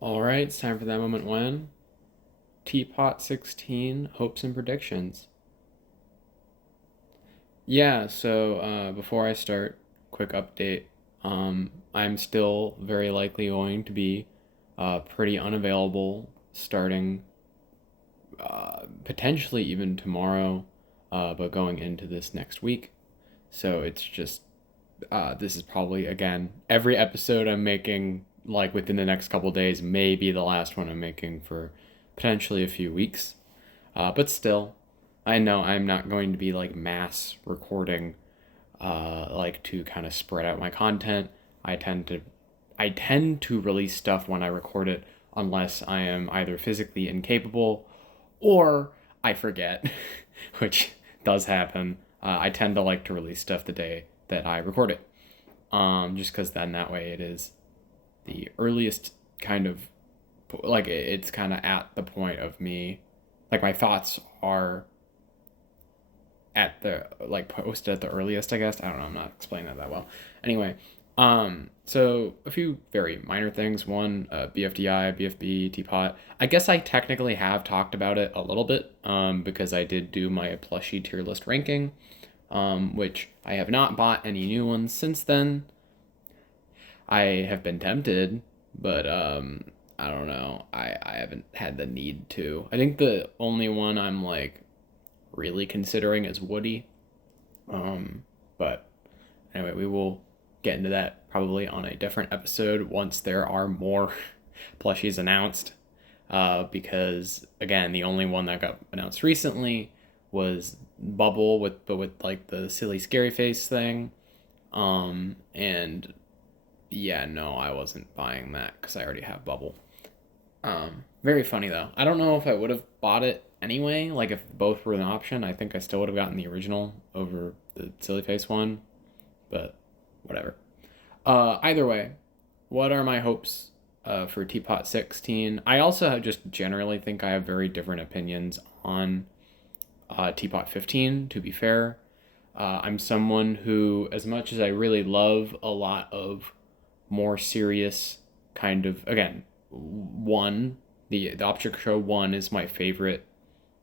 All right, it's time for that moment when TPOT 16 hopes and predictions. Yeah, so before I start, quick update. I'm still very likely going to be pretty unavailable starting potentially even tomorrow, but going into this next week. So it's just this is probably again every episode I'm making like within the next couple days may be the last one I'm making for potentially a few weeks. But still, I know I'm not going to be like mass recording, like to kind of spread out my content. I tend to, I tend to release stuff when I record it, unless I am either physically incapable or I forget, which does happen. I tend to like to release stuff the day that I record it, just because then that way it is the earliest kind of like it's kind of at the point of me, like my thoughts are at the like posted at the earliest, I guess. I don't know, I'm not explaining that well. Anyway, so a few very minor things. One, BFDI, BFB, TPOT. I guess I technically have talked about it a little bit, because I did do my plushie tier list ranking, which I have not bought any new ones since then. I have been tempted, but I don't know. I haven't had the need to. I think the only one I'm like really considering is Woody. But anyway, we will get into that probably on a different episode once there are more plushies announced. Because again, the only one that got announced recently was Bubble with like the silly scary face thing. And yeah, no, I wasn't buying that because I already have Bubble. Very funny though. I don't know if I would have bought it anyway. Like if both were an option, I think I still would have gotten the original over the silly face one. But whatever. Either way, what are my hopes for Teapot 16? I also just generally think I have very different opinions on Teapot 15. To be fair, I'm someone who, as much as I really love a lot of more serious kind of again one the object show one is my favorite,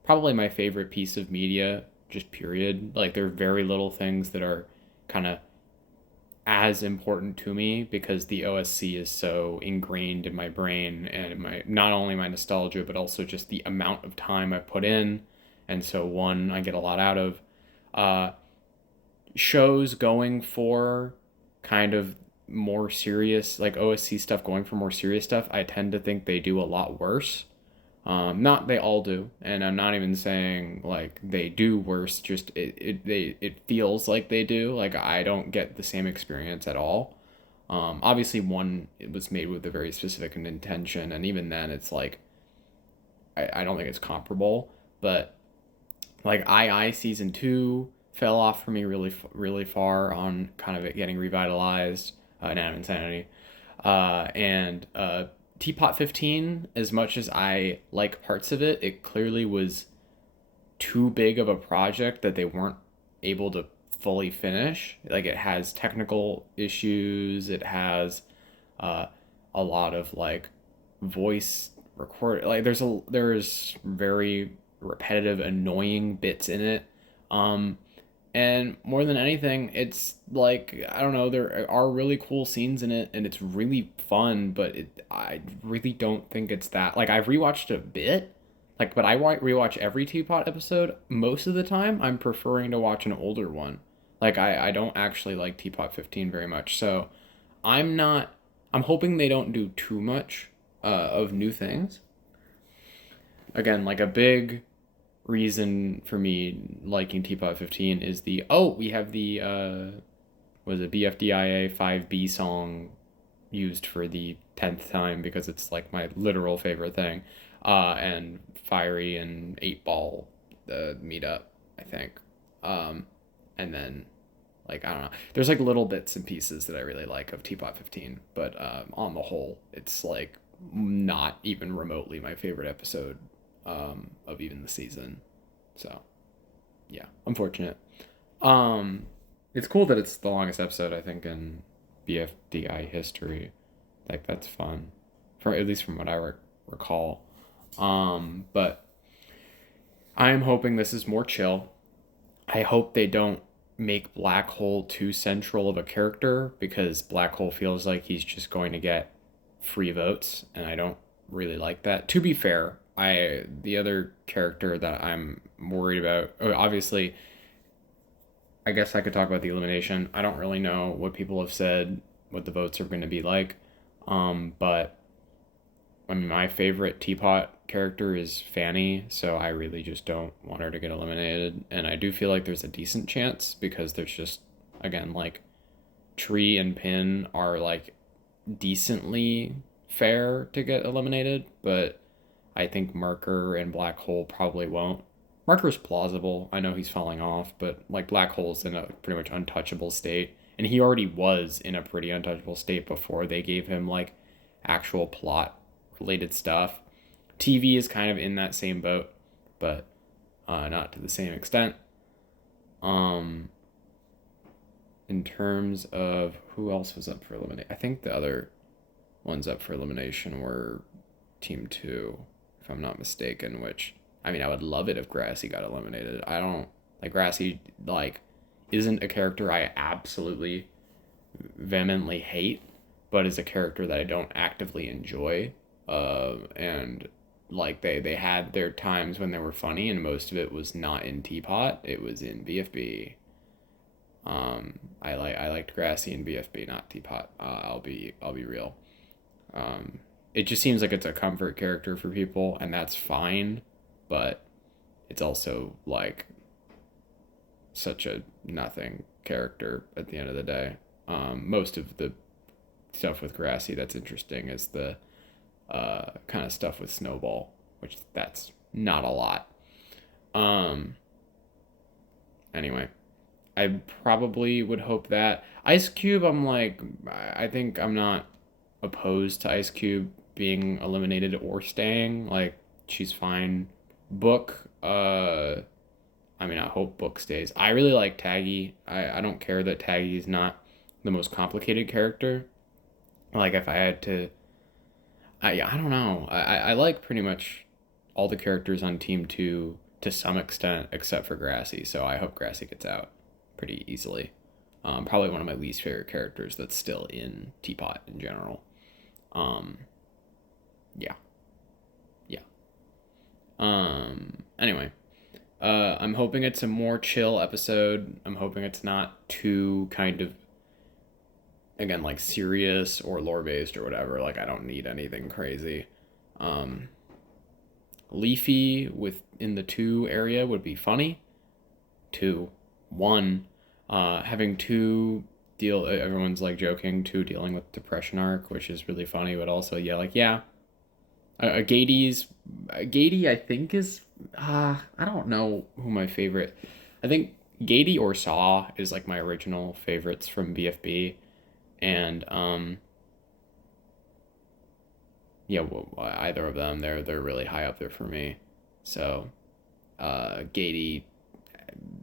probably my favorite piece of media, just period. Like there are very little things that are kind of as important to me because the OSC is so ingrained in my brain and my not only my nostalgia but also just the amount of time I put in, and so one I get a lot out of. uh Shows going for kind of more serious, like OSC stuff going for more serious stuff, I tend to think they do a lot worse. Not they all do, and I'm not even saying like they do worse. Just it feels like they do. Like I don't get the same experience at all. Obviously, one it was made with a very specific intention, and even then, it's like I don't think it's comparable. But like I season two fell off for me really far on kind of it getting revitalized. Anatomy Insanity, and Teapot 15. As much as I like parts of it, it clearly was too big of a project that they weren't able to fully finish. Like it has technical issues. It has uh, a lot of like voice record. Like there's very repetitive, annoying bits in it. Um, and more than anything, it's like I don't know. There are really cool scenes in it, and it's really fun. But I really don't think it's that. Like I've rewatched a bit, like, but I rewatch every Teapot episode. Most of the time, I'm preferring to watch an older one. Like I don't actually like Teapot 15 very much, so I'm not. I'm hoping they don't do too much of new things. Again, like a big reason for me liking Teapot 15 is the we have the was it BFDIA 5B song used for the 10th time because it's like my literal favorite thing. And Fiery and 8 Ball the meetup, I think. Um and then like I don't know. There's like little bits and pieces that I really like of Teapot 15, but on the whole, it's like not even remotely my favorite episode of even the season. So yeah, unfortunate. Um, it's cool that it's the longest episode I think in BFDI history. Like that's fun at least from what I recall. But I am hoping this is more chill. I hope they don't make Black Hole too central of a character, because Black Hole feels like he's just going to get free votes, and I don't really like that. To be fair, the other character that I'm worried about, obviously, I guess I could talk about the elimination. I don't really know what people have said, what the votes are going to be like. But I mean, my favorite Teapot character is Fanny, so I really just don't want her to get eliminated. And I do feel like there's a decent chance, because there's just, again, like, Tree and Pin are like decently fair to get eliminated, but I think Marker and Black Hole probably won't. Marker's plausible. I know he's falling off, but like Black Hole's in a pretty much untouchable state. And he already was in a pretty untouchable state before they gave him like actual plot related stuff. TV is kind of in that same boat, but not to the same extent. Um, in terms of who else was up for elimination, I think the other ones up for elimination were Team 2, if I'm not mistaken, which, I mean, I would love it if Grassy got eliminated. I don't, like, Grassy, like, isn't a character I absolutely vehemently hate, but is a character that I don't actively enjoy. And, like, they had their times when they were funny, and most of it was not in Teapot, it was in BFB. I liked Grassy and BFB, not Teapot. I'll be real. It just seems like it's a comfort character for people, and that's fine, but it's also like such a nothing character at the end of the day. Most of the stuff with Grassy that's interesting is the kind of stuff with Snowball, which that's not a lot. Anyway, I probably would hope that Ice Cube, I'm like, I think I'm not opposed to Ice Cube being eliminated or staying. Like, she's fine. Book, I mean, I hope Book stays. I really like Taggy. I don't care that Taggy is not the most complicated character. Like, if I had to, I don't know. I like pretty much all the characters on Team 2 to some extent, except for Grassy. So I hope Grassy gets out pretty easily. Probably one of my least favorite characters that's still in Teapot in general. Yeah. Yeah. Anyway, I'm hoping it's a more chill episode. I'm hoping it's not too kind of, again, like serious or lore based or whatever. Like, I don't need anything crazy. Leafy within the 2 area would be funny. 2. 1. Having 2 deal, everyone's like joking, 2 dealing with depression arc, which is really funny, but also, yeah, like, yeah. Gady, I think, is, I don't know who my favorite, I think Gady or Saw is like my original favorites from BFB, and, yeah, well, either of them, they're really high up there for me, so, Gady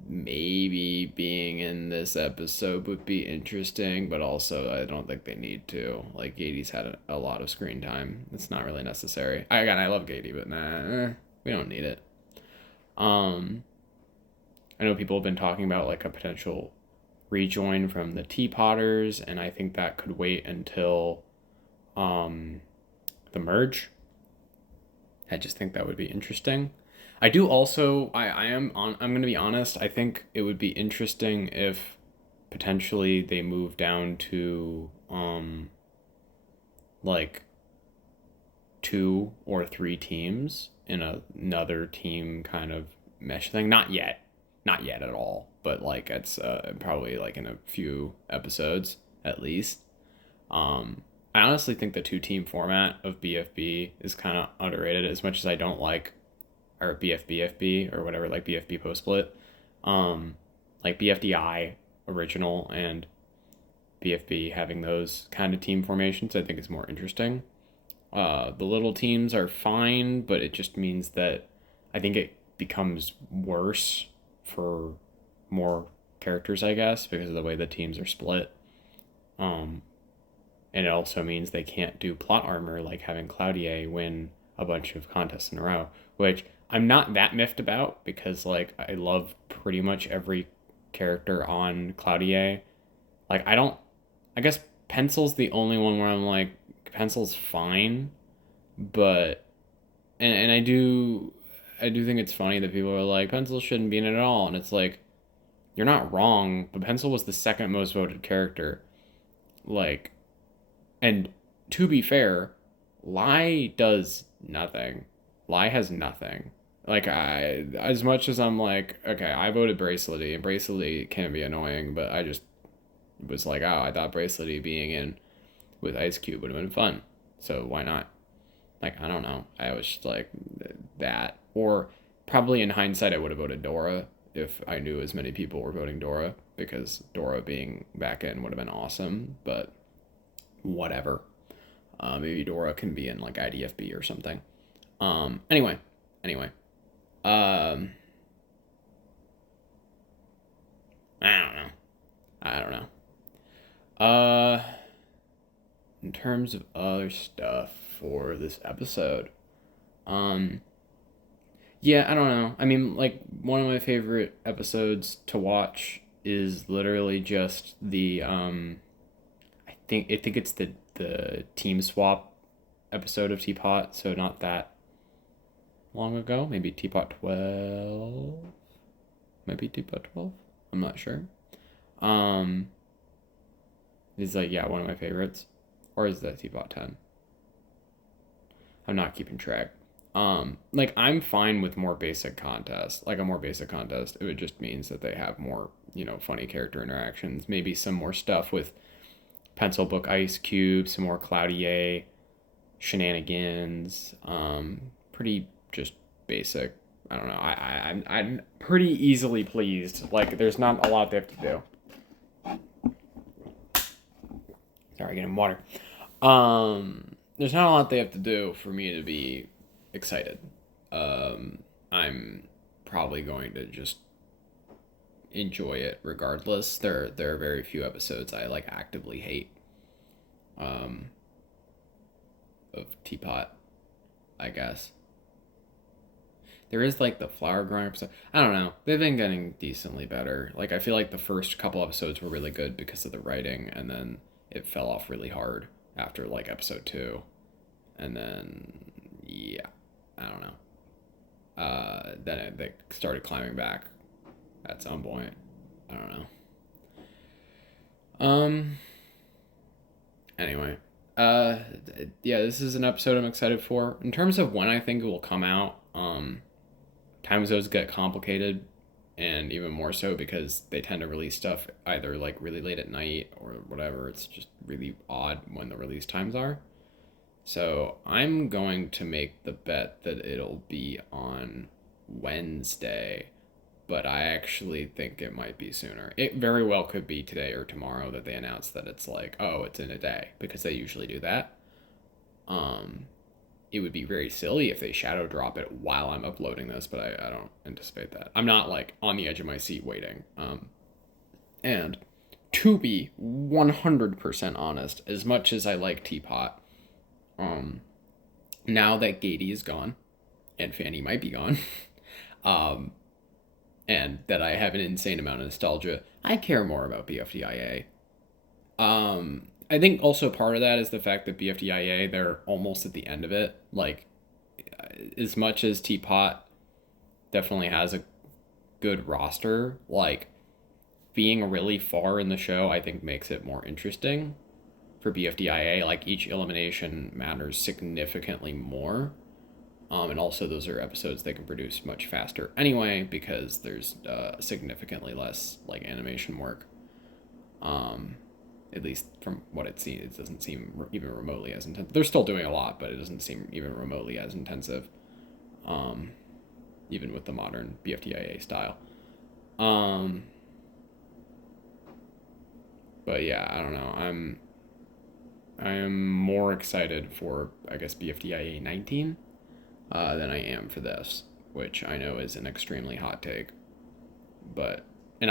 maybe being in this episode would be interesting, but also I don't think they need to. Like, Gady's had a lot of screen time. It's not really necessary. I love Gady, but nah, we don't need it. I know people have been talking about like a potential rejoin from the Teapotters, and I think that could wait until the merge. I just think that would be interesting. I do also, I'm going to be honest, I think it would be interesting if potentially they move down to like 2 or 3 teams in another team kind of mesh thing. Not yet at all, but like it's probably like in a few episodes at least. I honestly think the 2-team format of BFB is kind of underrated, as much as I don't like, or BFBFB or whatever, like BFB post split. Like BFDI original and BFB having those kind of team formations, I think is more interesting. The little teams are fine, but it just means that I think it becomes worse for more characters, I guess, because of the way the teams are split. And it also means they can't do plot armor like having Cloutier win a bunch of contests in a row, which I'm not that miffed about because like I love pretty much every character on Cloutier. Like I guess Pencil's the only one where I'm like Pencil's fine, but and I do think it's funny that people are like Pencil shouldn't be in it at all, and it's like you're not wrong, but Pencil was the second most voted character. Like, and to be fair, Lie does nothing. Lie has nothing. Like as much as I'm like, okay, I voted Bracelety, and Bracelety can be annoying, but I just was like, oh, I thought Bracelety being in with Ice Cube would have been fun, so why not? Like, I don't know. I was just like that, or probably in hindsight, I would have voted Dora if I knew as many people were voting Dora because Dora being back in would have been awesome, but whatever. Maybe Dora can be in like IDFB or something. Anyway. Um, I don't know. I don't know. In terms of other stuff for this episode, um, yeah, I don't know. I mean, like one of my favorite episodes to watch is literally just the I think it's the team swap episode of Teapot, so not that long ago, maybe Teapot 12, maybe Teapot 12. I'm not sure. Um, is like yeah one of my favorites, or is that Teapot 10? I'm not keeping track. Like I'm fine with more basic contests, like a more basic contest. It just means that they have more funny character interactions, maybe some more stuff with Pencil Book Ice Cube, some more Cloutier shenanigans. Pretty just basic. I don't know. I'm pretty easily pleased. Like there's not a lot they have to do. Sorry, getting water. There's not a lot they have to do for me to be excited. I'm probably going to just enjoy it regardless. There are very few episodes I like actively hate. Um, of Teapot, I guess. There is like the flower growing episode. I don't know. They've been getting decently better. Like I feel like the first couple episodes were really good because of the writing, and then it fell off really hard after like episode 2, and then yeah, I don't know. They started climbing back at some point. I don't know. Um. Anyway, yeah, this is an episode I'm excited for. In terms of when I think it will come out, time zones get complicated, and even more so because they tend to release stuff either like really late at night or whatever. It's just really odd when the release times are. So I'm going to make the bet that it'll be on Wednesday, but I actually think it might be sooner. It very well could be today or tomorrow that they announce that it's like, oh, it's in a day, because they usually do that. Um, it would be very silly if they shadow drop it while I'm uploading this, but I don't anticipate that. I'm not like on the edge of my seat waiting. And to be 100% honest, as much as I like Teapot, now that Gady is gone, and Fanny might be gone, um, and that I have an insane amount of nostalgia, I care more about BFDIA. I think also part of that is the fact that BFDIA, they're almost at the end of it. Like, as much as Teapot definitely has a good roster, like, being really far in the show, I think makes it more interesting for BFDIA. Like, each elimination matters significantly more. And also those are episodes they can produce much faster anyway because there's significantly less like animation work. At least from what it seems, it doesn't seem even remotely as intense. They're still doing a lot, but it doesn't seem even remotely as intensive. Even with the modern BFDIA style. But yeah, I don't know. I am more excited for I guess BFDIA 19 than I am for this, which I know is an extremely hot take. But and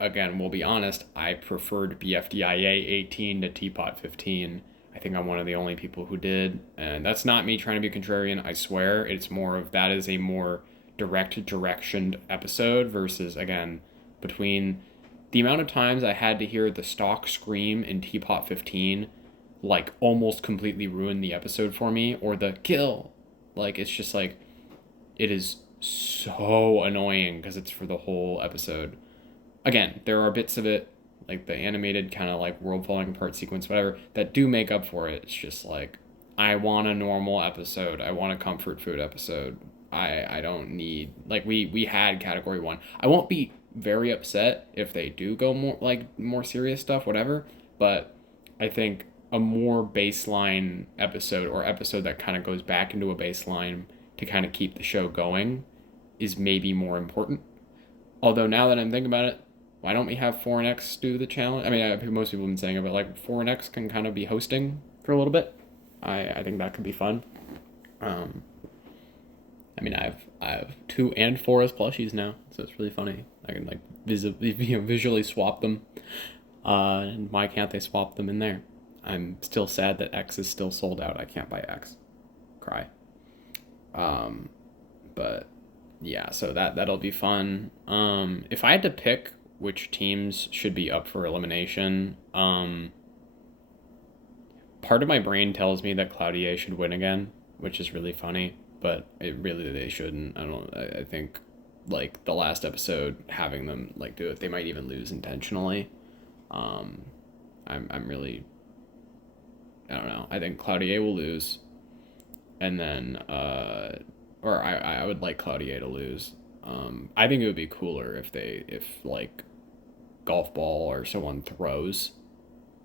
again, we'll be honest, I preferred BFDIA 18 to TPOT 15. I think I'm one of the only people who did. And that's not me trying to be contrarian. I swear it's more of that is a more direct directioned episode versus, again, between the amount of times I had to hear the stock scream in Teapot 15, like almost completely ruined the episode for me, or the kill. Like, it's just like, it is so annoying because it's for the whole episode. Again, there are bits of it, like the animated kind of like world falling apart sequence, whatever, that do make up for it. It's just like, I want a normal episode. I want a comfort food episode. I don't need, like, we had category one. I won't be very upset if they do go more serious stuff, whatever, but I think a more baseline episode, or episode that kind of goes back into a baseline to kind of keep the show going, is maybe more important. Although now that I'm thinking about it, why don't we have 4NX do the challenge? I mean, most people have been saying it, but like 4NX can kind of be hosting for a little bit. I think that could be fun. I mean, I have 2 and 4 as plushies now, so it's really funny. I can like visually swap them. And why can't they swap them in there? I'm still sad that X is still sold out. I can't buy X. Cry. But yeah, so that'll be fun. If I had to pick which teams should be up for elimination, part of my brain tells me that Cloudier should win again, which is really funny, but they shouldn't. I think like the last episode, having them like do it, they might even lose intentionally. I'm really, I don't know. I think Cloudier will lose, and then or I would like Cloudier to lose. I think it would be cooler if like Golf Ball or someone throws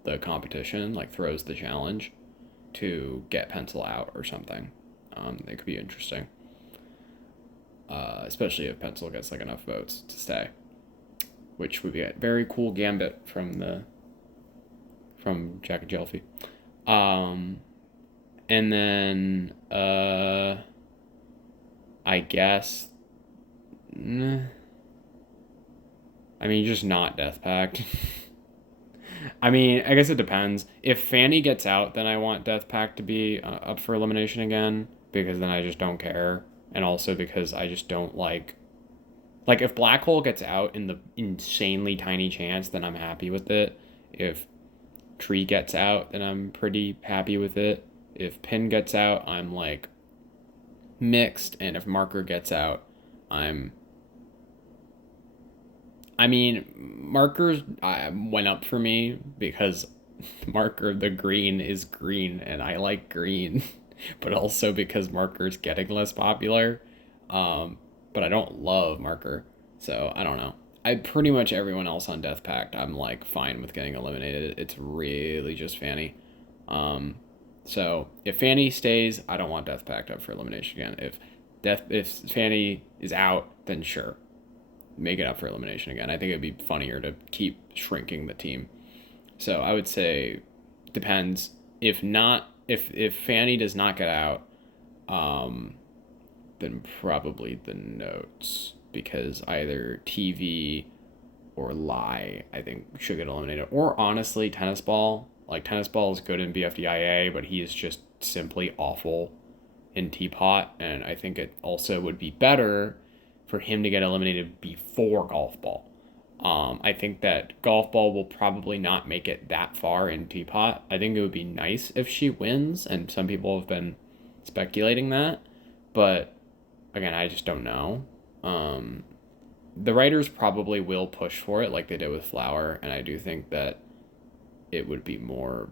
the competition, like throws the challenge to get Pencil out or something. It could be interesting. Especially if Pencil gets like enough votes to stay, which would be a very cool gambit from Jack and Jelfie. And then I guess, I mean, just not Death Pact. I mean, I guess it depends. If Fanny gets out, then I want Death Pact to be up for elimination again, because then I just don't care. And also because I just don't like if Black Hole gets out in the insanely tiny chance, then I'm happy with it. If Tree gets out, then I'm pretty happy with it. If Pin gets out, I'm like mixed. And if Marker gets out, Markers went up for me because Marker, the green, is green, and I like green, but also because Marker's getting less popular. But I don't love Marker, so I don't know. Pretty much everyone else on Death Pact, I'm like fine with getting eliminated. It's really just Fanny. So if Fanny stays, I don't want Death Pact up for elimination again. If Fanny is out, then sure, make it up for elimination again. I think it'd be funnier to keep shrinking the team. So I would say depends. If Fanny does not get out, then probably the notes, because either TV or Lie, I think, should get eliminated. Or honestly, Tennis Ball. Like, Tennis Ball is good in BFDIA, but he is just simply awful in Teapot, and I think it also would be better for him to get eliminated before Golf Ball. I think that Golf Ball will probably not make it that far in Teapot. I think it would be nice if she wins, and some people have been speculating that, but again, I just don't know. The writers probably will push for it like they did with Flower, and I do think that it would be more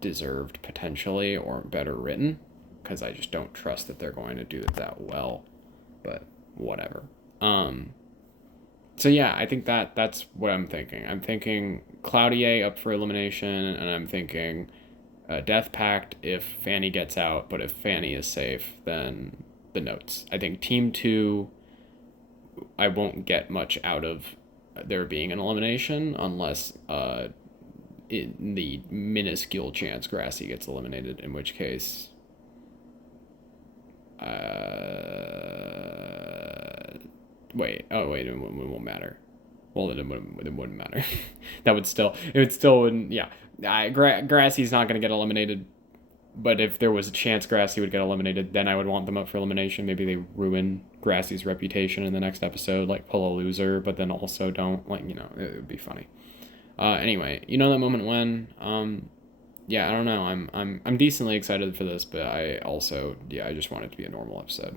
deserved potentially, or better written, because I just don't trust that they're going to do it that well, but whatever. So yeah, I think that's what I'm thinking. I'm thinking Cloudier up for elimination, and I'm thinking Death Pact if Fanny gets out, but if Fanny is safe, then the notes. I think Team 2, I won't get much out of there being an elimination unless in the minuscule chance Grassy gets eliminated, in which case it won't matter. Well, it wouldn't matter. It would still wouldn't, yeah. Grassy's not going to get eliminated, but if there was a chance Grassy would get eliminated, then I would want them up for elimination. Maybe they ruin Grassy's reputation in the next episode, like pull a loser, but then also don't, like, it would be funny. Anyway, that moment when, yeah, I don't know. I'm decently excited for this, but I also, yeah, I just want it to be a normal episode.